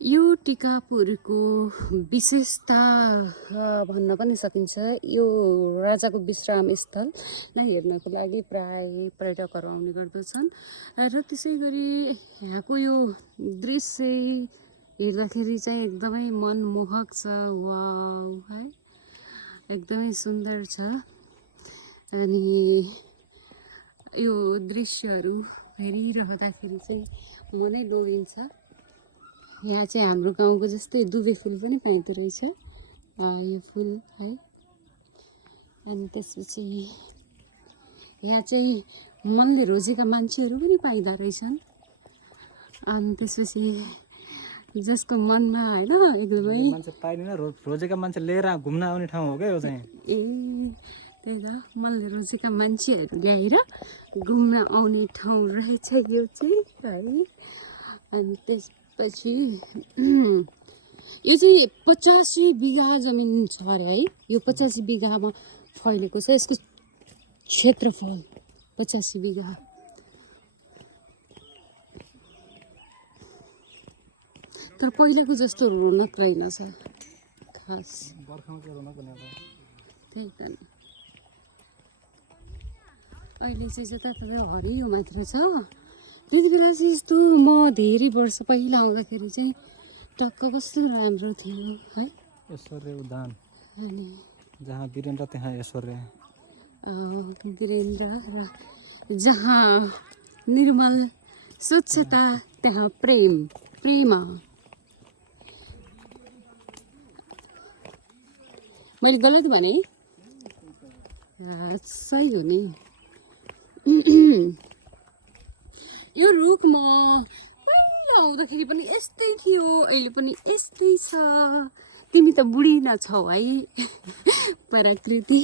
यो टिकापुरको विशेषता भन्न पनि सकिन्छ। यो राजाको विश्राम स्थल हेर्नको लागि प्राय पर्यटकहरू आउने गर्दछन् र त्यसै गरी यहाँको यो दृश्य हेर्दाखेरि चाहिँ एकदमै मनमोहक छ। वाउ है, एकदमै सुन्दर छ। अनि यो दृश्यहरू हेरिरहँदाखेरि चाहिँ मनै लोभिन्छ। यहाँ चाहिँ हाम्रो गाउँको जस्तै दुबे फुल पनि पाइँदो रहेछ, यो फुल है। अनि त्यसपछि यहाँ चाहिँ मनले रोजेका मान्छेहरू पनि पाइँदो रहेछन्। अनि त्यसपछि जसको मनमा होइन एकदमै मान्छे पाइदैन, रोजेका मान्छे लिएर घुम्न आउने ठाउँ हो क्या यो चाहिँ। ए त्यही त, मनले रोजेका मान्छेहरू ल्याएर घुम्न आउने ठाउँ रहेछ यो चाहिँ है। अनि त्यसपछि यो चाहिँ 85 बिघा जमिन छ अरे है। यो 85 बिघामा फैलेको छ, यसको क्षेत्रफल 85 बिघा। तर पहिलाको जस्तो रौनक रहेनछ खास, त्यही त। अहिले चाहिँ जताततै हरियो मात्र छ। त्यति बेला चाहिँ यस्तो म धेरै वर्ष पहिला आउँदाखेरि चाहिँ टक्क कस्तो राम्रो थियो है। ऐश्वर्य उद्यान, अनि जहाँ वीरेन्द्र त्यहाँ ऐश्वर्य। वीरेन्द्र र जहाँ निर्मल स्वच्छता त्यहाँ प्रेम, प्रेम। मैले गलत भने सही हो नि। यो रुखमा पहिला आउँदाखेरि पनि यस्तै थियो, अहिले पनि यस्तै छ। तिमी त बुढी नछौ है प्रकृति।